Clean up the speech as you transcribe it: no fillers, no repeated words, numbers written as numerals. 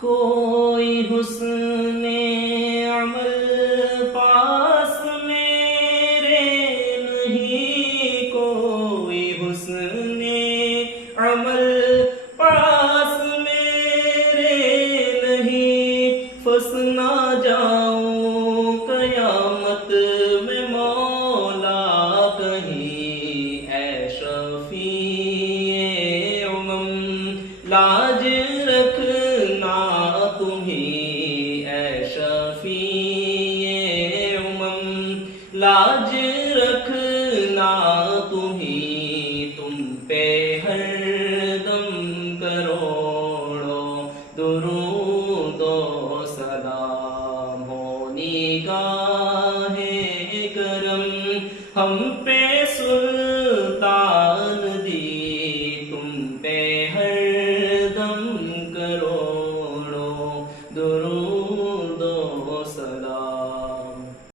کوئی حسن عمل پاس میرے نہیں، کوئی حسن عمل پاس میرے نہیں، پھنس نہ جاؤں قیامت میں مولا کہیں، اے شفیع امم لاج رکھنا تمہیں، اے شفیع امم لاج رکھنا تمہیں، تم پہ ہر دم کروڑوں درود و سلام ہو، نگاہ کرم ہم پہ سلطان دی، تم پہ ہر دم کروڑوں درود و سلام۔